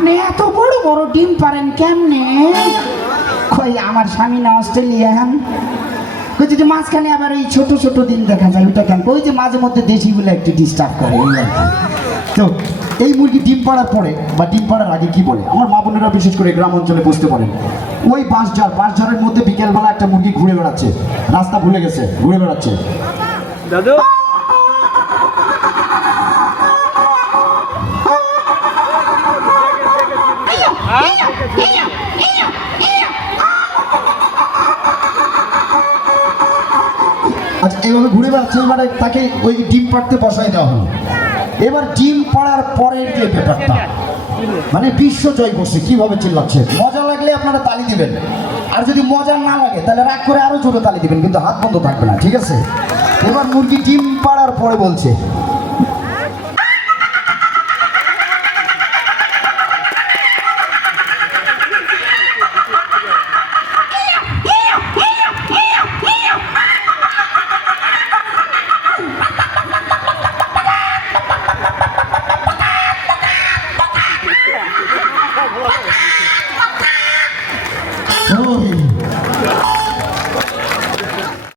আপনি এত বড় বড় ডিম পারেন কেমনে? কই আমার স্বামী না অস্ট্রেলিয়ান। কই যে মাঝখানে আবার ওই ছোট ছোট ডিম দেখা যায়, ওইটা কেন? ওই যে মাঝে মধ্যে দেশিগুলো একটু ডিস্টার্ব করে এই আর কি। তো এই মুরগি ডিম পাড়ার পরে বা ডিম পাড়ার আগে কি বলে আমার মা বোনেরা বিশেষ করে গ্রাম অঞ্চলে বুঝতে পারেন, ওই বাঁশঝাড়ের মধ্যে বিকেলবেলা একটা মুরগি ঘুরে বেড়াচ্ছে, রাস্তা ভুলে গেছে, ঘুরে বেড়াচ্ছে। দাদু আচ্ছা এইভাবে ঘুরে বেড়াচ্ছে, এবারে তাকে ওই ডিম পাড়তে বসাই দেওয়া হলো। এবার ডিম পাড়ার পরের যে ব্যাপারটা, মানে বিশ্ব জয় করছে। কিভাবে চিল্লাচ্ছে? মজা লাগলে আপনারা তালি দিবেন, আর যদি মজা না লাগে তাহলে রাগ করে আরো জোরে তালি দিবেন, কিন্তু হাত বন্ধ থাকবে না, ঠিক আছে? এবার মুরগি ডিম পাড়ার পরে বলছে,